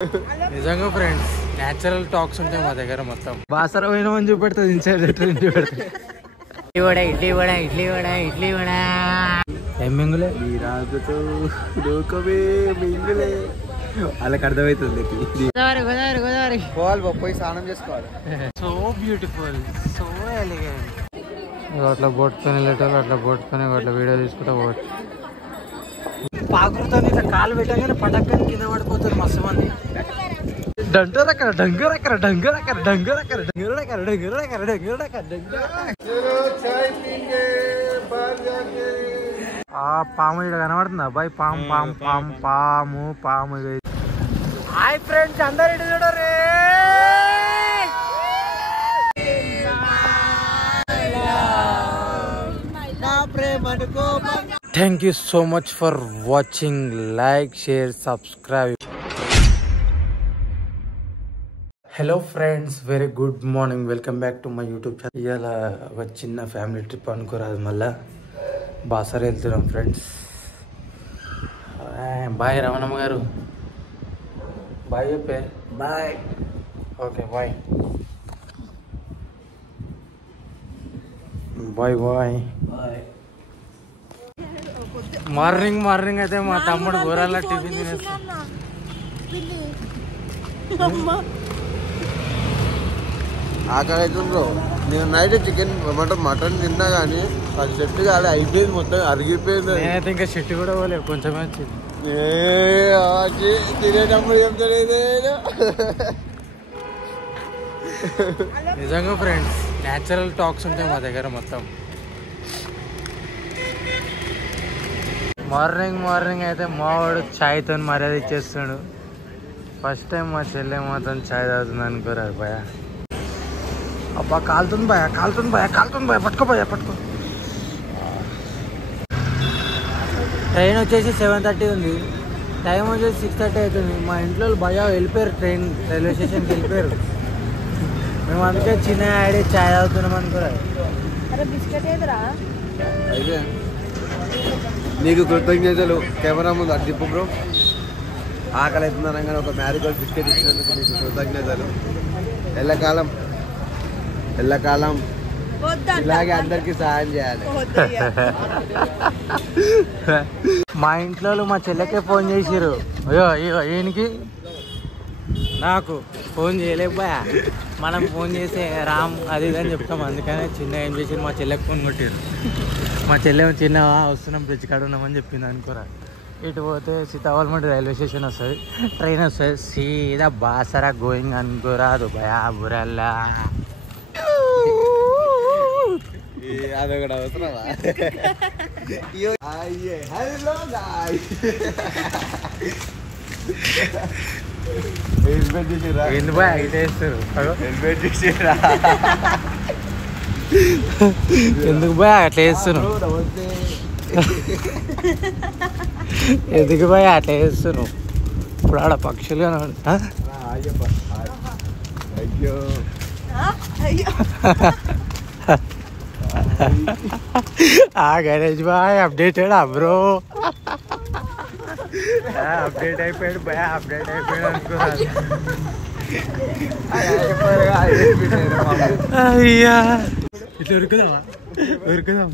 నిజంగా friends natural talks ఉంటాయి మా దగ్గర మొత్తం. బాసర పోయినామని చూపెడుతుంది, ఇన్సైడ్ ట్రైన్ చూపెడుతుంది. ఇడ్లీ వడ ఇడ్లీ వడ ఇడ్లీ వడ ఏం మింగులే వాళ్ళకి అర్థమవుతుంది. గోదావరి గోదావరి గోదావరి పోవాలి, పోయి స్నానం చేసుకోవాలి. So beautiful, so elegant. అట్లా బోట్కొని వెళ్ళేటోళ్ళు అట్లా బోట్కొని అట్లా వీడియో తీసుకుంటా పోవచ్చు. పాకురుతో ఇట్లా కాలు పెట్టగానే పటక్కని కింద పడిపోతారు మస్తు మంది. డంగరక్కర డంగరక్కర డంగరక్కర డంగరక్కర డంగరక్కర డంగరక్కర డంగరక్కర డంగరక్కర. ఆ పాము ఇక్కడ కనబడుతుంది అబ్బాయి, పాము పాము పాము పాము పాము. హాయ్ ఫ్రెండ్స్, అందరు ఇటు చూడరే. Thank you so much for watching. Like, share, subscribe. Hello friends, very good morning. Welcome back to my YouTube channel. ఇయాల ఒక చిన్న ఫ్యామిలీ ట్రిప్ అనుకోరాదు, మళ్ళా బాసర వెళ్తున్నాం ఫ్రెండ్స్. బాయ్ రమణమ్మ గారు, బాయ్ చెప్పే. Bye. Okay bye bye bye bye. Morning morning అయితే మా తమ్ముడు గోరాల టిఫిన్ తినేస్తాడు. ఆకలి అవుతుంది బ్రో. నేను నైట్ చికెన్ మటన్ తిన్నా కానీ అది చెట్టు కాలే, అయిపోయింది మొత్తం, అరిగిపోయింది. నేనైతే ఇంకా చెట్టు కూడా పోలేదు, కొంచెమే వచ్చింది. తినేటప్పుడు ఏం తెలియదు. నిజంగా ఫ్రెండ్స్ నేచురల్ టాక్స్ ఉంటాయి మా దగ్గర మొత్తం. మార్నింగ్ మార్నింగ్ అయితే మావాడు ఛాయ్తో మర్యాద ఇచ్చేస్తాడు. ఫస్ట్ టైం మా చెల్లె మాత్రం ఛాయ్ తాగుతుంది అనుకోరాదు భయ. అబ్బా కాలుతుంది భయ, కాలుతుంది భయ, కాలుతుంది భయ, పట్టుకో భయ పట్టుకో. ట్రైన్ వచ్చేసి 7:30 ఉంది, టైం వచ్చేసి 6:30 అవుతుంది. మా ఇంట్లో భయ వెళ్ళిపోయారు, ట్రైన్ రైల్వే స్టేషన్కి వెళ్ళిపోయారు. మేము అందుకే చిన్న ఆడి ఛాయ్ తాగుతున్నాం అనుకోరాదు. అయితే నీకు కృతజ్ఞతలు. కెమెరా ముందు అటు తిప్పు బ్రో. ఆకలి అవుతుంది అనగానే ఒక మ్యారీగోల్డ్ బిస్కెట్ ఇచ్చినందుకు నీకు కృతజ్ఞతలు. ఎల్లకాలం ఎల్లకాలం ఇలాగే అందరికి సహాయం చేయాలి. మా ఇంట్లో మా చెల్లెకే ఫోన్ చేసిర్రు. అయ్యో అయ్యో ఈయనకి నాకు ఫోన్ చేయలేకపోయా. మనం ఫోన్ చేసే రామ్ అది ఇది అని చెప్తాం, అందుకనే చిన్న ఏం చేసిరు, మా చెల్లెకి ఫోన్ కొట్టారు. మా చెల్లె చిన్న వస్తున్నాం బ్రిడ్జ్ కాడ ఉన్నామని చెప్పింది అనుకోరా. ఇటు పోతే సీతావల్మటి రైల్వే స్టేషన్ వస్తుంది, ట్రైన్ వస్తుంది, సీదా బాసరా గోయింగ్ అనుకోరాదు భయా బురల్లా. అదొకటి అవసరమా? ఏంది బాయ్ అయితే వేస్తారు, ఎందుకు బాయ్ అట్లా వేస్తున్నావు? ఎందుకు బాయ్ అట్లా వేస్తున్నావు? ఇప్పుడు ఆడ పక్షులు Ganesh bye updated bro. Update అయిపోయాడు భయ, అప్డేట్ అయిపోయాడు అనుకున్నాను. అయ్యా ఇట్లా ఉరుకుదామా, ఉరుకుదాం,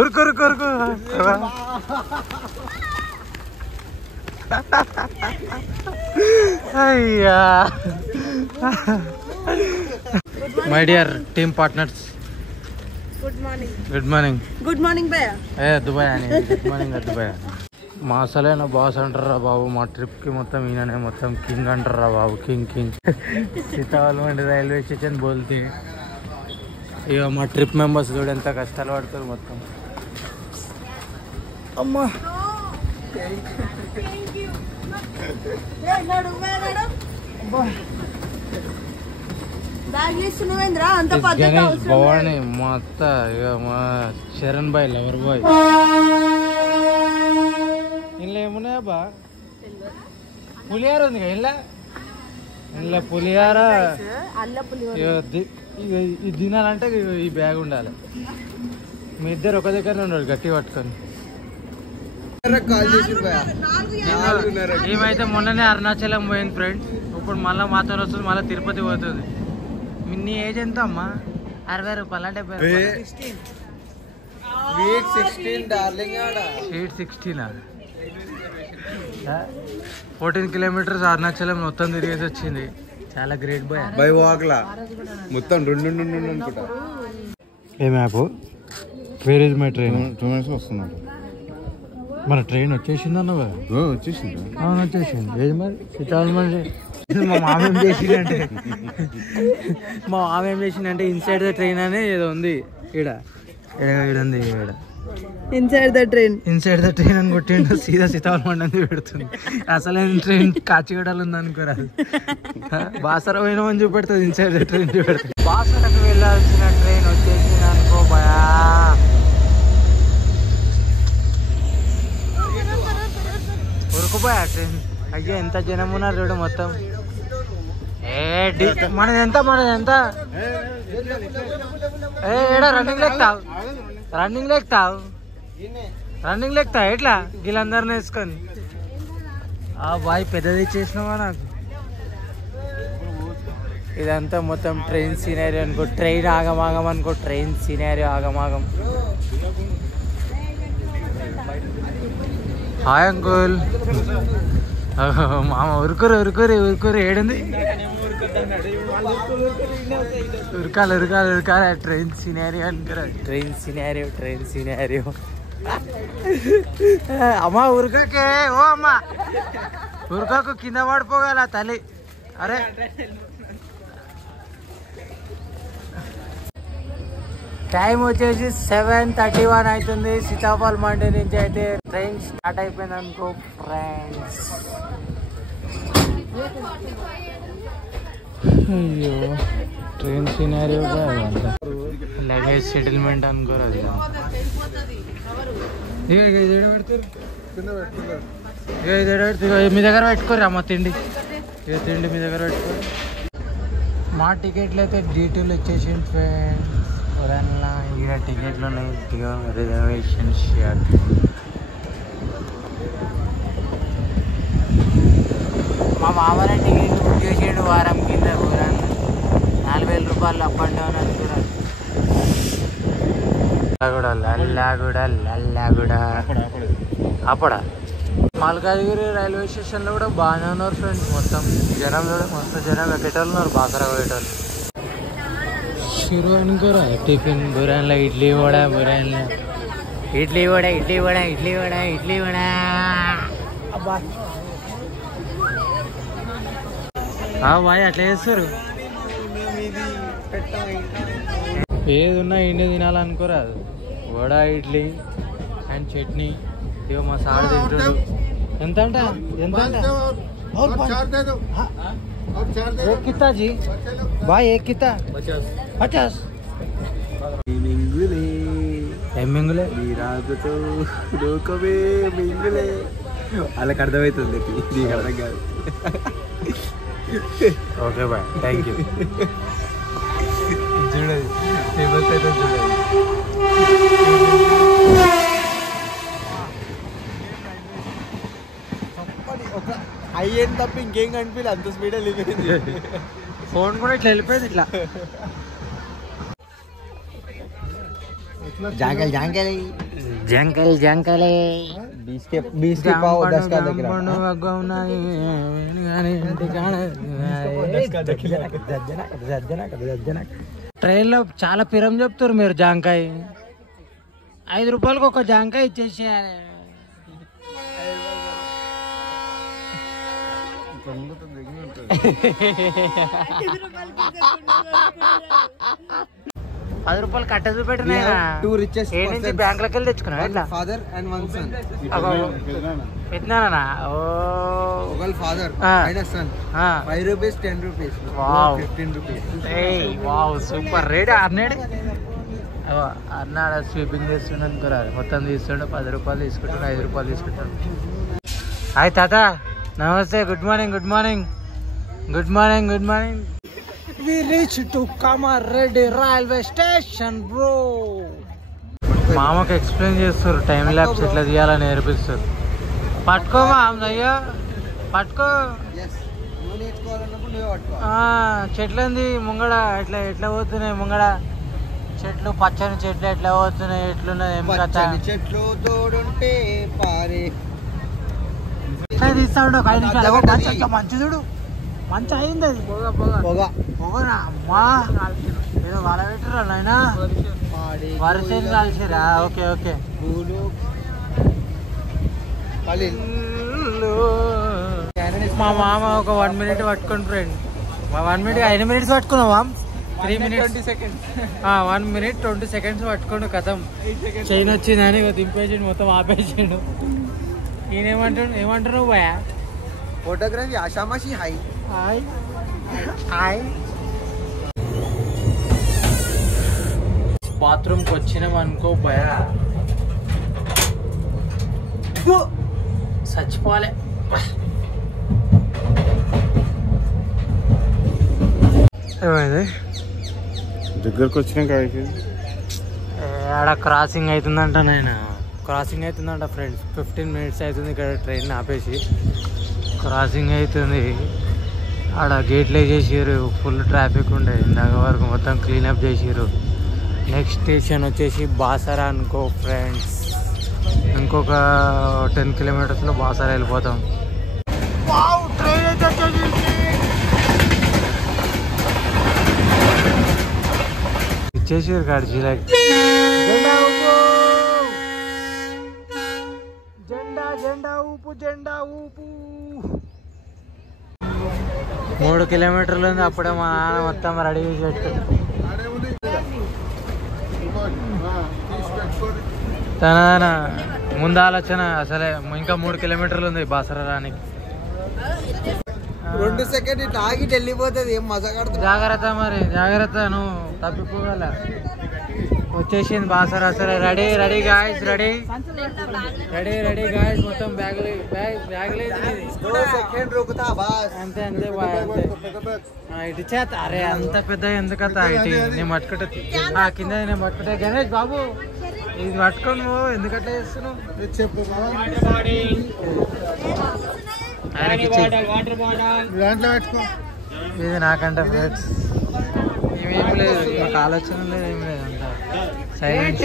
ఉరుకు ఉరుకు ఉరుకు. అయ్యా my dear team partners, good morning. Good morning, good morning భయ. దుబాయ్ అని గుడ్ మార్నింగ్ దుబాయ్. మా అసలైన బాస్ అంటారా బాబు, మా ట్రిప్కి మొత్తం ఈయననే మొత్తం కింగ్ అంటారా బాబు, కింగ్ కింగ్. సీతావల్మటి రైల్వే స్టేషన్ బోల్తే ఇక మా ట్రిప్ మెంబర్స్ కూడా ఎంత కష్టాలు పడతారు మొత్తం. అమ్మా భవానీ మా అత్త, ఇక మా శరణ్ బాయ్ లవర్ బాయ్. ఇంట్లో ఏమున్నాయా బా, పులిహార ఉంది కదా ఇంట్లో పులిహార. ఇది తినాలంటే ఈ బ్యాగ్ ఉండాలి. మీ ఇద్దరు ఒక దగ్గర ఉన్నాడు గట్టి పట్టుకొని. కాల్ చేసి ఏమైతే మొన్ననే అరుణాచలం పోయింది ఫ్రెండ్స్. ఇప్పుడు మళ్ళీ మాతో వస్తుంది, మళ్ళీ తిరుపతి పోతుంది. నీ ఏజ్ ఎంత అమ్మా? 60 రూపాయల 70 రూపాయలు. Sweet 16 darling. Sweet 16 14 kilometres Arunachalam మొత్తం తిరిగేసి వచ్చింది. చాలా గ్రేట్ బాయ్. బై వాక్లా మొత్తం 2 అనుకుంటా. A map? Where is my train? 2 minutes వస్తున్నారు. మన ట్రైన్ వచ్చేసింది అన్న కదా? వచ్చేసింది. అవును వచ్చేసింది. ఏది మరి సీతావళి. మా మామ ఏం చేసిందంటే ఇన్సైడ్ ద ట్రైన్ అనే ఏదో ఉంది ఈడ ఉంది. ఈడ ఇన్సైడ్ ద ట్రైన్ అని కొట్టిండు. సీదా సీతావళి మండలి పెడుతుంది. అసలే ట్రైన్ కాచిగూడలు ఉంది అనుకోరాదు. బాసర పోయినామని చూపెడుతుంది. ఇన్సైడ్ ద ట్రైన్ చూపెడుతుంది. బాసరకు వెళ్ళాల్సిన ట్రైన్ వచ్చేసింది అనుకో భయా. ఉరుకుపోయా ట్రైన్. అయ్యో ఎంత జనం ఉన్నారు చూడు మొత్తం. మనది ఎంత ఏడా రన్నింగ్ లెక్తావు ఎట్లా వీళ్ళందరిని వేసుకొని. బాయ్ పెద్దది ఇచ్చేసినావా నాకు. ఇదంతా మొత్తం ట్రైన్ సీనరీ అనుకో. ట్రైన్ ఆగమాగం అనుకో. ట్రైన్ సీనరీ ఆగమాగం. Hi uncle. మామ ఉరుకురు ఏడుంది. ఉరకాలి. ట్రైన్ సినారియో అనుకురా. Train scenario. అమ్మా ఉరకకే. ఓ అమ్మా ఉరకకు, కింద పడిపోగల తల్లి. అరే టైం వచ్చేసి 7:31 అవుతుంది. సీతాఫల్ మండి నుంచి అయితే ట్రైన్ స్టార్ట్ అయిపోయింది అనుకో ఫ్రెండ్స్. అయ్యో ట్రైన్ సినారియో లగేజ్ సెటిల్మెంట్ అనుకోరు. అది మీ దగ్గర పెట్టుకోరు అమ్మ తిండి. తిండి మీ దగ్గర పెట్టుకోరు. మా టికెట్లు అయితే డీటెయిల్ వచ్చేసింది ఫ్రెండ్స్. ఇక్కడ టికెట్లు ఉన్నాయి. Reservation share. మా మామనే టికెట్ బుక్ చేసిండు వారం కింద. 4000 రూపాయలు అప్ అండ్ డౌన్ అని కూడా. లల్లాగూడ అప్పుడా మల్కాజ్గిరి రైల్వే స్టేషన్లో కూడా బాగానే ఉన్నారు ఫ్రెండ్స్. మొత్తం జనం కూడా మస్తు జనం ఎక్కేటోళ్ళు ఉన్నారు. బాసరా పోయేటోళ్ళు. షిరు అనుకోరా. టిఫిన్ బురాన్లో ఇడ్లీ వడ. అబ్బా బాయ్ అట్లా చేస్తారు. ఏది ఉన్నా ఇండి తినాలనుకోరాదు. వడ ఇడ్లీ అండ్ చట్నీ. ఇగో మా సార్ తింటాడు. ఎంత कितना जी भाई? एक कितना 50 మింగులే వాళ్ళకి అర్థమవుతుంది. నీకు అర్థం కాదు. Okay bye thank you. చూడదు ఫేమస్ అయితే చూడదు. అయ్యేది తప్ప ఇంకేం కనిపించలేదు. అంత స్పీడ్ వెళ్ళిపోయింది. ఫోన్ కూడా ఇట్లా వెళ్ళిపోయింది. ఇట్లా జాంకలే 20 के पाव 10 का देख रहा ట్రైన్ లో చాలా పిరం చెప్తారు మీరు. జాంకాయ 5 రూపాయలకు ఒక జాంకాయ ఇచ్చేసేయాలి. ₹10 కట్ట చూపెట్టినా. బ్యాంక్ లోకి వెళ్ళి తెచ్చుకున్నా. Father and one son. పెట్టినానా? ఒకళ్ళ father and son. ₹5 ₹10 ₹15. Wow super rate. అన్నాడు స్వీపింగ్ చేస్తుండే అనుకోరా. మొత్తం తీస్తుండే ₹10 తీసుకుంటాడు. ₹5 తీసుకుంటాడు. హాయ్ తాత నమస్తే. Good morning. We reached to Kamareddy railway station, bro. మామకు ఎక్స్ప్లెయిన్ చేస్తారు, టైం ల్యాబ్స్ ఎట్లా తీయాలని నేర్పిస్తారు. పట్టుకోమా అయ్యో పట్టుకో. చెట్లంది ముంగడ ఎట్లా ఎట్లా పోతున్నాయి, ముంగడ చెట్లు పచ్చని చెట్లు ఎట్లా పోతున్నాయి, ఎట్లున్నాయి ఏం కథ. చెట్లు తోడుంటే పారే తీస్తా ఉండవు 5 నిమిషాలు. మంచి చూడు, మంచి అయింది అది. పొగనా అమ్మా, ఏదో వల పెట్టరా నాయనా, వరసేని కాల్చిరా. Okay okay. మా మామ ఒక 1 minute పట్టుకోండి friend. 1 minute 5 minutes పట్టుకున్నావా? 3 minutes 20 seconds. 1 minute 20 seconds పట్టుకోండు. కథం చైన్ వచ్చిందని దింపేసిండు, మొత్తం ఆపేసిండు. ఏమంటున్నావు భయా? ఫోటోగ్రఫీ ఆషామాషి. High hi hi. బాత్రూమ్కి వచ్చినాం అనుకో భయా, చచ్చిపోలే. ఏమైంది? దగ్గరకు వచ్చినాక ఆడ క్రాసింగ్ అవుతుందంట. నేను క్రాసింగ్ అవుతుందంట ఫ్రెండ్స్. 15 minutes అవుతుంది ఇక్కడ ట్రైన్ ఆపేసి. క్రాసింగ్ అవుతుంది. ఆడ గేట్లు వేసేసారు, ఫుల్ ట్రాఫిక్ ఉండే ఇందాక వరకు, మొత్తం క్లీనప్ చేసారు. నెక్స్ట్ స్టేషన్ వచ్చేసి బాసరా అనుకో ఫ్రెండ్స్. ఇంకొక 10 kilometers బాసరా వెళ్ళిపోతాం. ట్రైన్ అయితే ఇచ్చేసారు కాడిచి. లైక్ జెండా జెండా ఊపు, జెండా ఊపు. 3 kilometers ఉంది. అప్పుడే మా నాన్న మొత్తం రెడీ చేసి పెట్టు. తన ముందు ఆలోచన అసలే ఇంకా 3 kilometers ఉంది బాసరా రానికి. 2 seconds ఇట్లా ఆగి వెళ్ళిపోతుంది. ఏం మజా కడతా. జాగ్రత్త మరి, జాగ్రత్త, నువ్వు తప్పిపోగల. వచ్చేసింది బాసరా. సరే ready ready guys, ready ready ready guys. మొత్తం బ్యాగులు అంతే అంతే బాయ్, అంతే. ఇటు చేత అరే అంత పెద్ద ఎందుకత ఇటు నేను పట్టుకుంటా. కింద నేను పట్టుకుంటా. గణేష్ బాబు ఇది పట్టుకొని ఎందుకట్లా చేస్తున్నావు? చెప్పు. ఇది నాకంటే ఫ్రెండ్స్ ఏమేం లేదు, నాకు ఆలోచన లేదు, ఏం లేదు. అంతా సైలెంట్.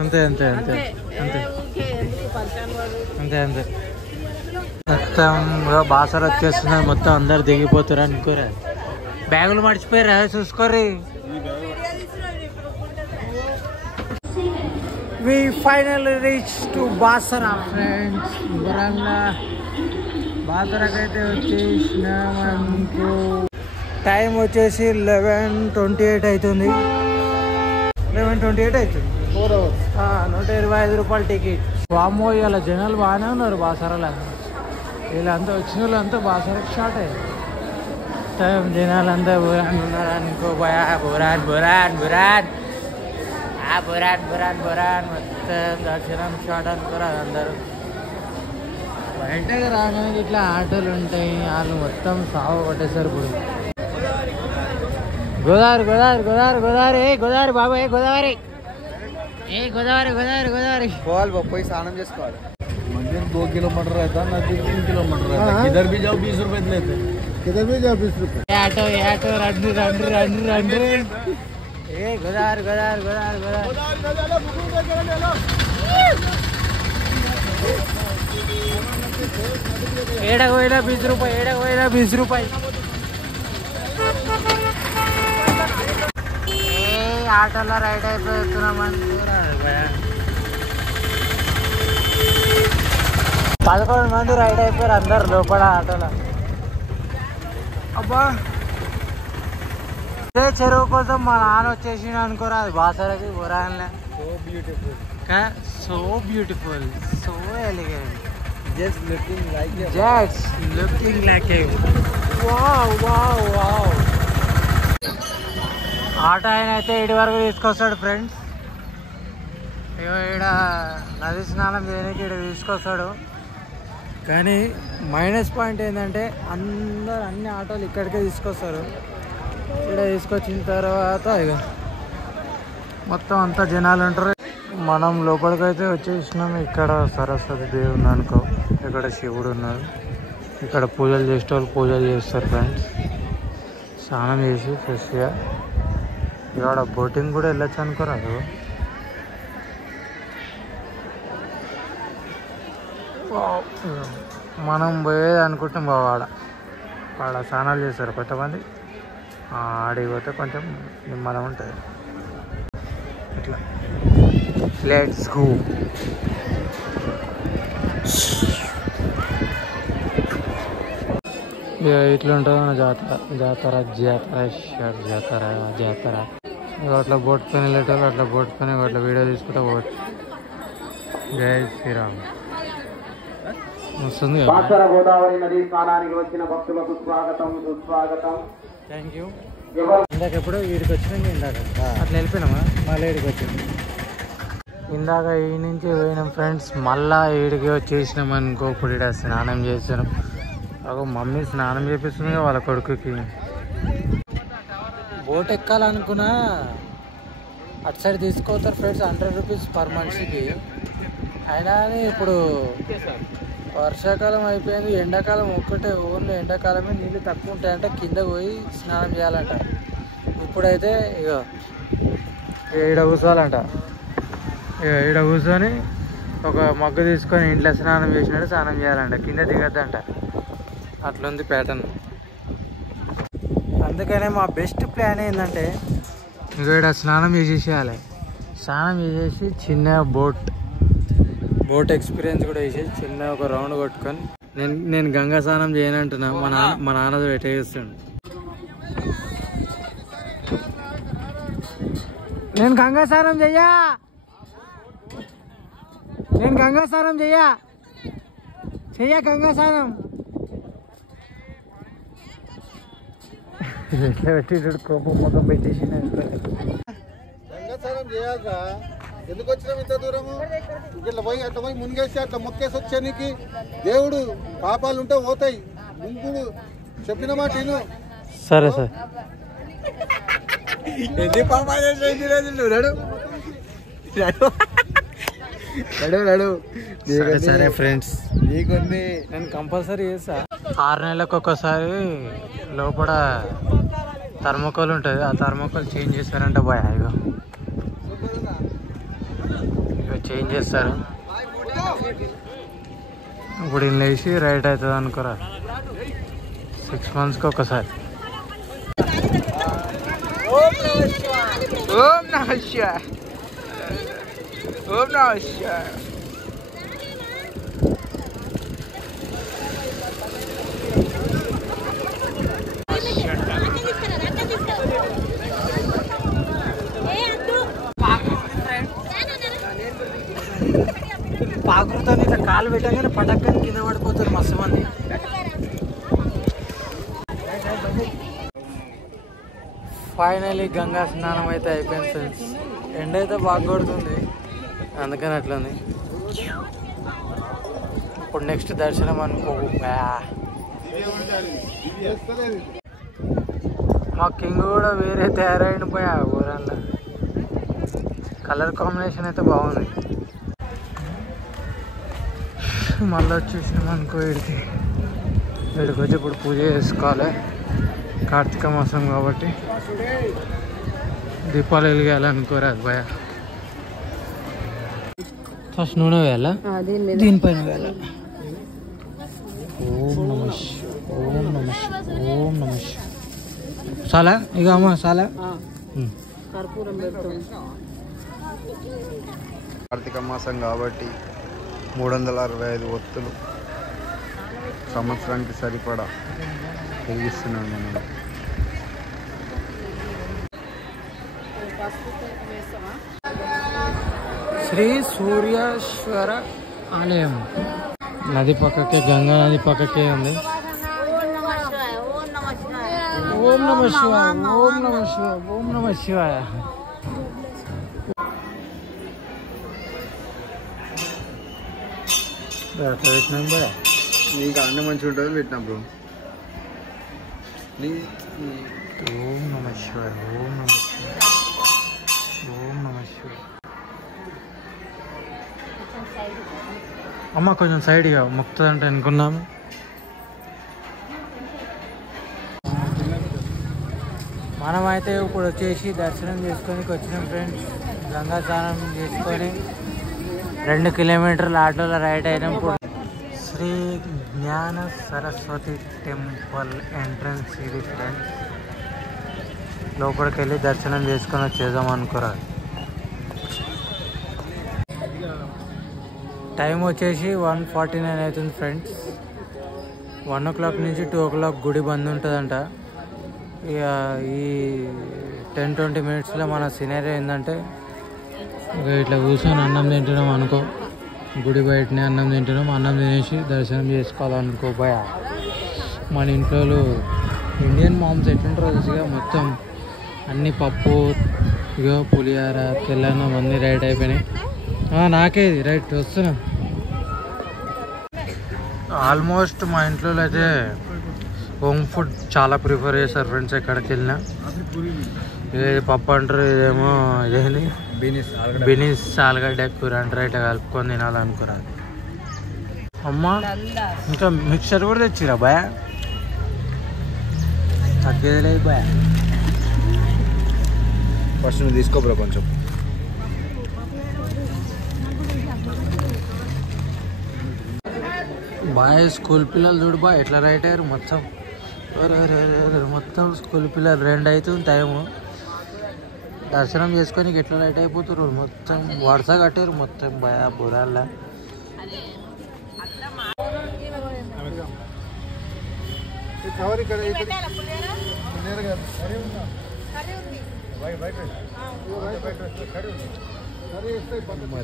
అంతే అంతే అంతే అంతే అంతే అంతే. మొత్తం బాసర వచ్చేస్తున్నారు. మొత్తం అందరు దిగిపోతారు అనుకోరా. బ్యాగులు మర్చిపోయారా? చూసుకోర్రి. We finally reached to Basra friends. బాసరాకి అయితే వచ్చేసినాం అనుకో. టైం వచ్చేసి 11:28 అవుతుంది. 11:28 అవుతుంది. 4 hours. 125 రూపాయలు టికెట్. వామ్మో ఇలా జనాలు బాగానే ఉన్నారు బాసరాలో. వీళ్ళంతా వచ్చిన వాళ్ళంతా బాసరాకి స్టార్ట్ అయ్యారు. జనాలంతా బురాన్ ఉన్నారు అనుకో. బురాన్ బురాన్ బురాన్ బురాన్ బురాన్ బురాన్ మొత్తం దర్శనం స్టార్ట్ అనుకోరు. అందరూ బయటకు రాగానే ఇట్లా ఆటోలు ఉంటాయి, వాళ్ళు మొత్తం సాగు కొట్టేశారు. ఇప్పుడు గోదావరి గోదావరి గోదావరి గోదావరి గోదావరి బాబు, గోదావరి గోదావరి గోదావరి గోదావరి. పోవాలి బాబు, పోయి స్నానం చేసుకోవాలి. मंदिर 2 किलोमीटर रहता, नदी 3 किलोमीटर रहता। किधर भी जाओ 20 रुपए लेते, किधर भी जाओ 20 रुपए। ఆటో ఆటో రండి రండి రండి రండి. గోదావరి గోదావరి గోదావరి గోదావరి. ఏడకు పోయినా 20 రూపాయలు, ఏడకు పోయినా 20 రూపాయలు. ఆటోలో రైడ్ అయిపోతున్నామని 11 మంది రైడ్ అయిపోయారు అందరు లోపల ఆటోలో. అబ్బా ఇదే చెరువు కోసం మా నాన్న వచ్చేసి అనుకోరా. అది బాసరకి బురాన్లే. So beautiful, so elegant, Just looking like a just looking like a wow wow wow. Auto ఆయన అయితే ఇటు వరకు తీసుకొస్తాడు ఫ్రెండ్స్. ఇగో ఈడ నది స్నానం చేయడానికి ఇక్కడ తీసుకొస్తాడు. కానీ మైనస్ పాయింట్ ఏంటంటే అందరు అన్ని ఆటోలు ఇక్కడికే తీసుకొస్తారు. ఇక్కడ తీసుకొచ్చిన తర్వాత ఇక మొత్తం అంతా జనాలు ఉంటారు. మనం లోపలికైతే వచ్చేసినాం. ఇక్కడ సరస్వతి దేవుడు అనుకో, ఇక్కడ శివుడు ఉన్నారు. ఇక్కడ పూజలు చేసేటోళ్ళు పూజలు చేస్తారు ఫ్రెండ్స్. స్నానం చేసి ఫ్రెష్గా ఇక్కడ బోటింగ్ కూడా వెళ్ళొచ్చు అనుకోరాదు. మనం పోయేది అనుకుంటాం బాగా ఆడ స్నానాలు చేస్తారు కొంతమంది. ఆడికి పోతే కొంచెం నిమ్మలం ఉంటుంది. ఇట్లా లెట్స్ గో. ఇట్లా ఉంటుంది మన జాతర అట్లా బోట్ పైన వెళ్ళేటోళ్ళు అట్లా బోట్ పైన అట్లా వీడియో తీసుకుంటా పోవచ్చు. జై శ్రీరామ్. వస్తుంది గోదావరి నది స్నానానికి వచ్చిన భక్తులకు స్వాగతం సుస్వాగతం. Thank you. ఇందాక ఎప్పుడు వీడికి వచ్చినాం. ఇందాక అట్లా వెళ్ళిపోయినామా, మళ్ళీ వీడికి వచ్చింది. ఇందాక ఈ నుంచి పోయినాం ఫ్రెండ్స్. మళ్ళా వీడికి వచ్చేసినాం అనుకో. ఇప్పుడు ఇక్కడ స్నానం చేసినాం. అగో మమ్మీ స్నానం చేపిస్తుంది వాళ్ళ కొడుకుకి. బోట్ ఎక్కాలనుకున్నా అటు సైడ్ తీసుకోతారు ఫ్రెండ్స్, 100 రూపీస్ పర్ మనిషికి. అయినా ఇప్పుడు వర్షాకాలం అయిపోయింది, ఎండాకాలం ఒక్కటే. ఓన్లీ ఎండాకాలమే నీళ్ళు తక్కువ ఉంటాయంట. కింద పోయి స్నానం చేయాలంట. ఇప్పుడైతే ఇక ఈడ కూర్చోవాలంట. ఇక ఈడ కూర్చొని ఒక మగ్గు తీసుకొని ఇంట్లో స్నానం చేసినట్టు స్నానం చేయాలంట. కింద దిగద్దంట. అట్లుంది ప్యాటర్న్. అందుకనే మా బెస్ట్ ప్లాన్ ఏంటంటే ఇక్కడ స్నానం చేసేసేయాలి. స్నానం చేసేసి చిన్న బోట్ ఎక్స్పీరియన్స్ కూడా చేసేసి చిన్న ఒక రౌండ్ కొట్టుకొని నేను గంగా స్నానం చేయనంటున్నా. మా నాన్నతో ఎట్ట చేస్తుండు. నేను గంగా స్నానం చెయ్యా గంగా స్నానం ఎట్లా పెట్టి కోపం మొత్తం పెట్టేసి గంగాస్నానం చేయాలరా. ఎందుకు వచ్చినాం ఇంత దూరము? ఇట్లా పోయి అట్లా పోయి మునిగేసి అట్లా మొక్కేసి వచ్చానికి దేవుడు పాపాలు ఉంటే పోతాయి. ముందు చెప్పిన మాట విను. సరే సార్. ఎన్ని పాపాలు సరే ఫ్రెండ్స్, నీకొన్ని నేను కంపల్సరీ చేస్తా. 6 నెలలకు ఒకసారి లోపల థర్మోకోల్ ఉంటుంది. ఆ థర్మోకోల్ చేంజ్ చేస్తారంట బాయ్. ఇక చేంజ్ చేస్తారు. ఇప్పుడు ఇన్ని వేసి రైట్ అవుతుంది అనుకోరా. 6 monthsకి ఒకసారి. ఓం నమః శివాయ. ఓం నమః శివాయ. పాకురుతో ఇట్లా కాలు పెట్టగానే పటక్కని కింద పడిపోతారు మస్తు మంది. ఫైనలీ గంగా స్నానం అయితే అయిపోయింది ఫ్రెండ్స్. ఎండ అయితే బాగా కొడుతుంది, అందుకని అట్లుంది. ఇప్పుడు నెక్స్ట్ దర్శనం అనుకో. మా కింగ్ కూడా వేరే తయారైన పోయా ఊరల్లా. కలర్ కాంబినేషన్ అయితే బాగుంది. మళ్ళీ వచ్చేసినాం అనుకో. వీడికి వచ్చి ఇప్పుడు పూజ చేసుకోవాలి. కార్తీక మాసం కాబట్టి దీపాలు వెలిగాలనుకోరాదు భయ. ఫస్ట్ నూనె వేయాలా, దీనిపైన వేయాలా. ఓం నమః ఓం నమః ఓం నమః. చాలా ఇక అమ్మ చాలా. కార్తీక మాసం కాబట్టి 365 ఒత్తులు సంవత్సరానికి సరిపడా వెలిగిస్తున్నాను మనం. శ్రీ సూర్యేశ్వర ఆలయం నది పక్కకే, గంగా నది పక్కకే ఉంది. ఓం నమ శివాయ ఓం నమ శివాయ ఓం నమ శివాయ. పెట్టినాం బా. నీకు అన్నీ మంచిగా ఉంటుంది పెట్టినా బ్రో. ఓం నమ శివాయ ఓం నమ శివాయ ఓం నమ అమ్మ కొంచెం సైడ్గా మొక్కుతుందంటే అనుకున్నాము. మనమైతే ఇప్పుడు వచ్చేసి దర్శనం చేసుకొని వచ్చినాం ఫ్రెండ్స్. గంగా స్నానం చేసుకొని 2 కిలోమీటర్ల ఆటోలో రైడ్ అయినాం. ఇప్పుడు శ్రీ జ్ఞాన సరస్వతి టెంపుల్ ఎంట్రన్స్ ఇది ఫ్రెండ్స్. లోపలికి వెళ్ళి దర్శనం చేసుకొని వచ్చేద్దాం అనుకోరా. టైం వచ్చేసి 1:49 అవుతుంది ఫ్రెండ్స్. 1 o'clock నుంచి 2 o'clock గుడి బంద్ ఉంటుందంట. ఇక ఈ 10-20 minutesలో మన సినారియో ఏంటంటే ఇక ఇట్లా కూర్చొని అన్నం తింటున్నాం అనుకో, గుడి బయటనే అన్నం తింటున్నాం. అన్నం తినేసి దర్శనం చేసుకోవాలనుకో భయ. మన ఇంట్లో ఇండియన్ మామ్స్ ఎట్లుంటారో తెలుసుగా, మొత్తం అన్ని పప్పు ఇక పులిహార తెల్లన్నం అన్నీ రైట్ అయిపోయినాయి. నాకే ఇది రైట్ వస్తున్నా. ఆల్మోస్ట్ మా ఇంట్లో అయితే హోమ్ ఫుడ్ చాలా ప్రిఫర్ చేస్తారు ఫ్రెండ్స్. ఎక్కడికి వెళ్ళినా ఇది పప్పు అంటారు, ఇదేమో ఇదేంటి బినీస్ ఆలుగడ్డ కూర అంటారు. ఇట్లా కలుపుకొని తినాలనుకురా. అమ్మా ఇంకా మిక్చర్ కూడా తెచ్చిరా భయ, తగ్గేది లేదు భయ. ఫస్ట్ నువ్వు తీసుకోబ్రా కొంచెం. బాయ్ స్కూల్ పిల్లలు చూడు బాయ్ ఎట్లా రైట్ అయ్యారు మొత్తం. మొత్తం స్కూల్ పిల్లలు 2 అవుతుంది టైము. దర్శనం చేసుకొని ఎట్లా రైట్ అయిపోతారు, మొత్తం వరుస కట్టారు మొత్తం భయ బురాల్లా.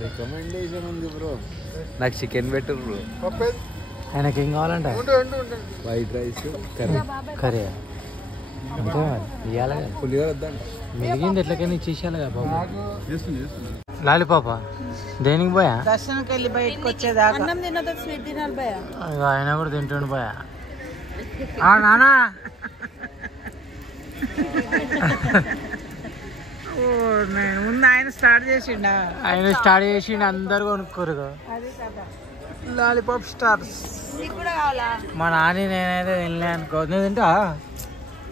రికమెండేషన్ ఉంది బ్రో, నాకు చికెన్ బెటర్ బ్రో. ఆయనకి ఏం కావాలంట? వైట్ రైస్ కర్రీ అంతే ఇవ్వాలి కదా. పులిహోర వద్దండి, మిగిలింది ఎట్లకైనా ఇచ్చేసాలి కదా బాబు. లాలిపాప దేనికి పోయా? దర్శనంకి వెళ్ళి బయటకు వచ్చేదాకా అన్నం తినదో స్వీట్ తినాలి భయ. ఆయన కూడా తింటుండు పోయా. నానా ముందు ఆయన స్టార్ట్ చేసిండా, ఆయన స్టార్ట్ చేసిండు, అందరు కొనుక్కోరు లాలీపాప్ స్టార్స్. మా నాని నేనైతే తినలే అనుకో. నువ్వు తింటా?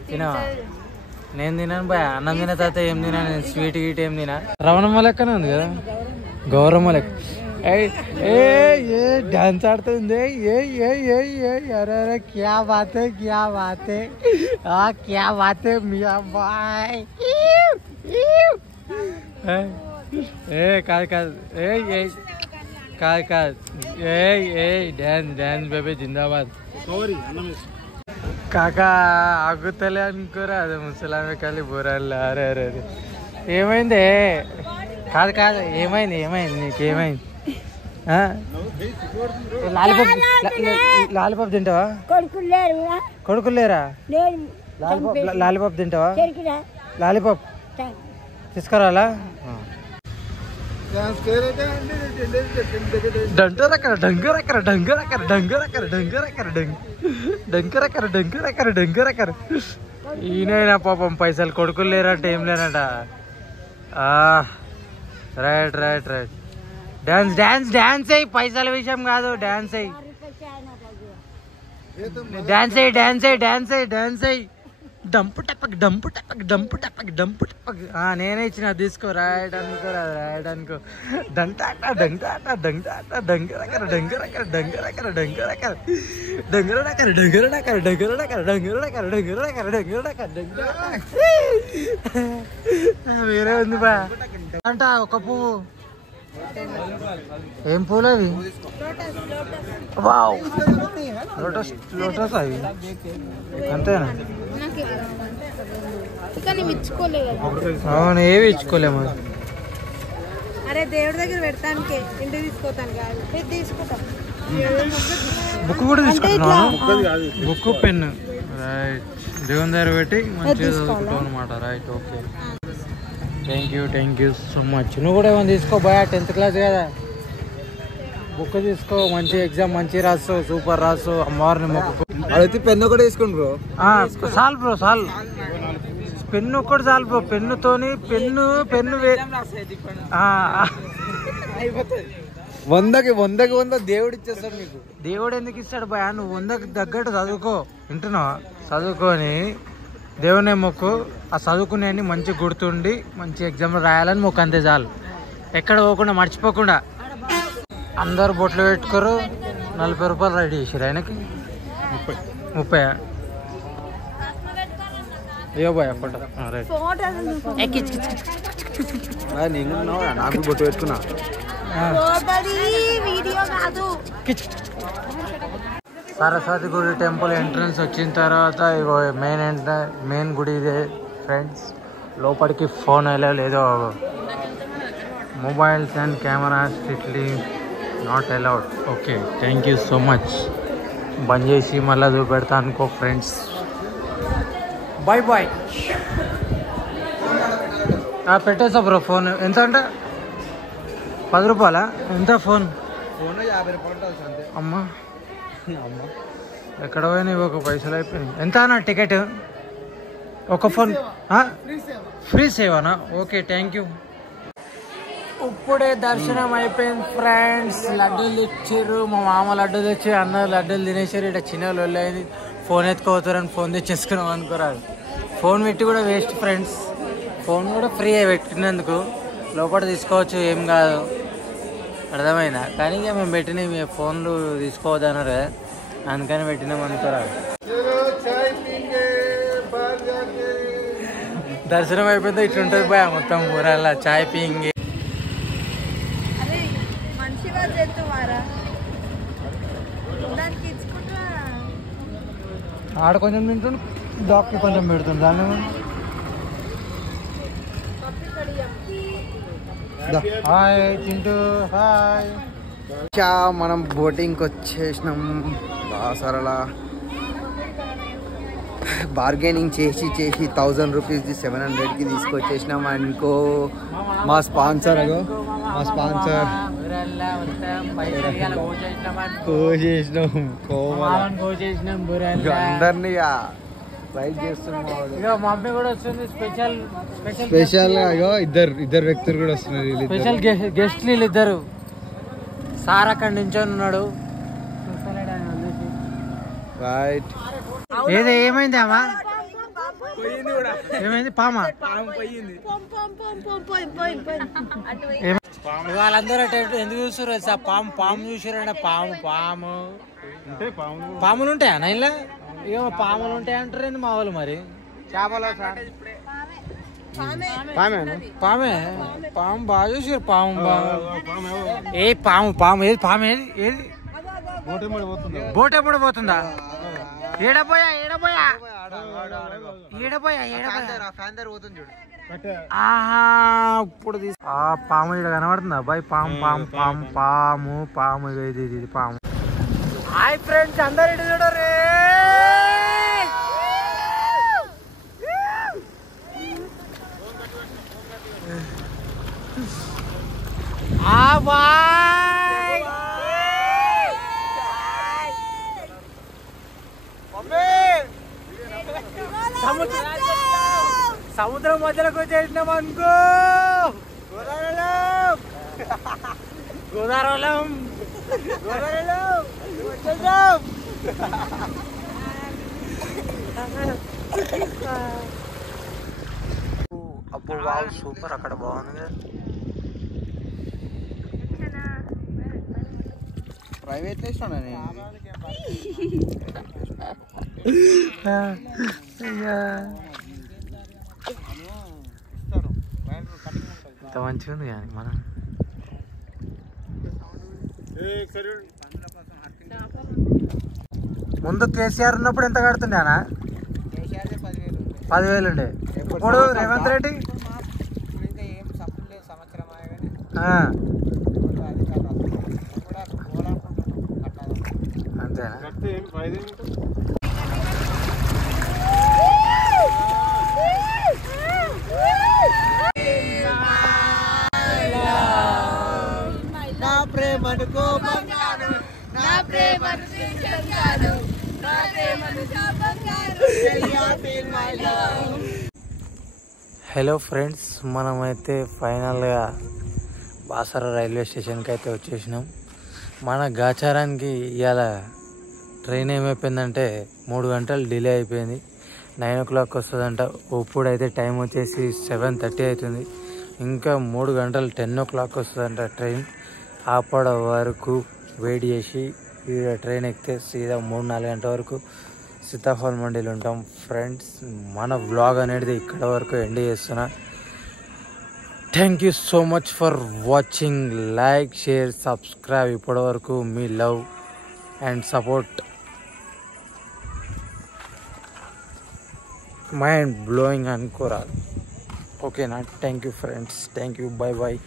తినవా? నేను తిన్నాను బాయ్. అన్నం తిన్న తర్వాత ఏం తినా, నేను స్వీట్ గీట్ ఏం తినా. రవణమ్మ లెక్కనే ఉంది కదా, గౌరమ్మ లెక్క. ఏ డాన్స్ ఆడుతుంది. అరే క్యా బాతే క్యా బాతే క్యా బాతే మియా బాయ్. కాదు కాదు కాదు కాదు డ్యాన్స్ డ్యాన్స్ బేబీ జిందాబాద్. కాకా ఆగుతలే అనుకోరా, అదే ముసలామె కలిసి బోరాలు. అరే అరే అరే ఏమైంది? కాదు కాదు ఏమైంది ఏమైంది నీకేమైంది? లాలిపాప్ తింటావా? కొడుకులు లేరా? లాలిపాప్ తింటావా? లాలిపాప్ తీసుకురాలా? డంకరకర డంకరకర డంకరకర డంకరకర డంకరకర డంకరకర డంకరకర డంకరకర. ఈయనైనా పాపం పైసలు కొడుకులు లేరంటే ఏం లేనట. Right right right. Dance dance dance అయ్యి, పైసల విషయం కాదు, డాన్స్ అయ్యి డాన్స్ అయ్యి డాన్స్ అయ్యి డాన్స్ అయ్యి డాన్స్ అయ్యి. డంపు టపక్ డంపు టపక్ డంపు టపక్ డంపు టపక్. నేనే ఇచ్చిన తీసుకో. రైట్ అనుకో రైట్ అనుకో. డంటాట డంటాట డంటాట డంగరకర డంగరకర డంగరకర డంగరకర డంగరకర డంగరకర డంగరకర డంగరకర డంగరకర డంగరకర డంగరకర. వేరే ఉంది బా అంట. ఒక పువ్వు ఏం పూలు అవి? Wow lotus. లోటస్ అవి అంతేనా? అవును ఏవి ఇచ్చుకోలేము. అరే దేవుడి దగ్గర పెడతానికి ఇంటికి తీసుకోతాను కాదు, తీసుకుంటాం. బుక్ కూడా తీసుకుంటున్నాను. బుక్ పెన్ను రైట్ దేవుని దగ్గర పెట్టి మంచిగా చదువుకుంటాం అనమాట. Right okay. Thank you so much. నువ్వు కూడా ఏమైనా తీసుకో బాయ్, 10th క్లాస్ కదా. బుక్ తీసుకో, మంచి ఎగ్జామ్ మంచి రాసు, సూపర్ రాసు, అమ్మవారిని మొక్కు. అడిగితే పెన్ను కూడా తీసుకోండి బ్రో. చాలు బ్రో చాలు. పెన్ను ఒక్కటి చాలు బ్రో. పెన్నుతోని పెన్ను వందకి 100 దేవుడు ఇచ్చేస్తాడు నీకు. దేవుడు ఎందుకు ఇస్తాడు భయ? నువ్వు 100కి తగ్గట్టు చదువుకో. వింటున్నావా? చదువుకొని దేవునే మొక్కు. ఆ చదువుకునే మంచి గుర్తుండి మంచి ఎగ్జామ్లో రాయాలని మొక్కు, అంతే చాలు. ఎక్కడ పోకుండా మర్చిపోకుండా. అందరు బొట్లు పెట్టుకోరు. 40 రూపాయలు రెడీ చేసారు ఆయనకి. 30 అయ్యో భయ ఫోటో రైట్. నాకు బొట్టు పెట్టుకున్నా. సరస్వతి గుడి టెంపుల్ ఎంట్రన్స్ వచ్చిన తర్వాత ఇగో మెయిన్ గుడి ఇదే ఫ్రెండ్స్. లోపలికి ఫోన్ అలా లేదో, mobiles and cameras strictly not allowed. Okay, thank you so much. బంద్ చేసి మళ్ళీ చూపెడతా అనుకో ఫ్రెండ్స్. Bye bye. పెట్టేసా బ్రో ఫోన్. ఎంత అంటే 10 రూపాయలా? ఎంత ఫోన్? 50 రూపాయలు. అమ్మా ఎక్కడ పోయినా ఒక పైసలు అయిపోయినాయి. ఎంత అన్న టికెట్? ఒక ఫోన్ ఫ్రీ సేవానా? Okay, thank you. ఇప్పుడే దర్శనం అయిపోయింది ఫ్రెండ్స్. లడ్డూలు తెచ్చారు. మా మామ లడ్డు తెచ్చి అన్న లడ్డూలు తినేసారు. ఇక్కడ చిన్న లొల్లి అయింది. ఫోన్ ఎత్తుకోతారని ఫోన్ తెచ్చేసుకున్నాం అనుకోరాదు. ఫోన్ పెట్టి కూడా వేస్ట్ ఫ్రెండ్స్. ఫోన్ కూడా ఫ్రీ పెట్టినందుకు లోపల తీసుకోవచ్చు, ఏం కాదు, అర్థమైందా? కానీ ఇక మేము పెట్టినవి ఫోన్లు తీసుకోవద్దన్నారు కదా, అందుకని పెట్టినాం అనుకోరాదు. దర్శనం అయిపోతే ఇట్లుంటుంది భయ మొత్తం ఊరల్లా. చాయ్ పీయింగ్. ఆడ కొంచెం తింటుండు, డాక్టర్ కొంచెం పెడుతుంది. దాన్ని హాయ్ చింటూ, హాయ్. మనం బోటింగ్కి వచ్చేసినాం. బాగా సరళ బార్గెనింగ్ చేసి 1000 రూపీస్ది 700కి తీసుకొచ్చేసినాం. అనుకో మా స్పాన్సర్ అందరినీ రైడ్ చేస్తున్నాం. మమ్మీ కూడా వస్తుంది. స్పెషల్ ఇద్దరు వ్యక్తులు కూడా వస్తున్నారు. స్పెషల్ గెస్ట్లు వీళ్ళిద్దరు. సార్ అక్కడ నించొని ఉన్నాడు. రైట్. ఏమైంది అమ్మా? ఏమైంది? పామా? వాళ్ళందరూ ఎందుకు చూస్తారు తెలుసా? పాము చూసారంటే పాములు ఉంటాయా నైన్లో? ఇక పాములు ఉంటాయి అంటారు మా వాళ్ళు. మరి చేపలు పాము బాగా చూసారు. పాము ఏది బోట్ ఎప్పుడు పోతుందా? ఏడపోయా ఇప్పుడు పాము ఇక్కడ కనబడుతుందా అబ్బాయి? పాము ఇది పాము. హాయ్ ఫ్రెండ్స్, అందరు ఇటు చూడరే. సముద్రం మధ్యలోకి వచ్చేసినాం అనుకో. గోదావరం వచ్చేసాం. అప్పుడు వావ్ సూపర్. అక్కడ బాగుంది. ప్రైవేట్ ఇస్తున్నా ఇంత మంచిగా ఉంది కానీ మనం ముందు కేసీఆర్ ఉన్నప్పుడు ఎంత కడుతుండే అన్న? 10,000 ఉండే. ఇప్పుడు రేవంత్ రెడ్డి అంతేనా? హలో ఫ్రెండ్స్, మనమైతే ఫైనల్గా బాసర రైల్వే స్టేషన్కి అయితే వచ్చేసినాం. మన గాచారానికి ఇవాళ ట్రైన్ ఏమైపోయిందంటే 3 గంటలు డిలే అయిపోయింది. 9 o'clock వస్తుందంట. ఇప్పుడైతే టైం వచ్చేసి 7:30 అవుతుంది. ఇంకా 3 గంటలు 10 o'clock వస్తుందంట ట్రైన్. అప్పటి వరకు వెయిట్ చేసి ట్రైన్ ఎక్కితే సీదా 3-4 గంటల వరకు సీతాఫల్ మండీలు ఉంటాం. ఫ్రెండ్స్, మన వ్లాగ్ అనేది ఇక్కడ వరకు ఎండ్ చేస్తున్నా. Thank you so much for watching. Like, share, subscribe. ఇప్పటి వరకు మీ love and support mind blowing అనుకోరాదు. ఓకేనా? Thank you friends. Thank you. Bye bye.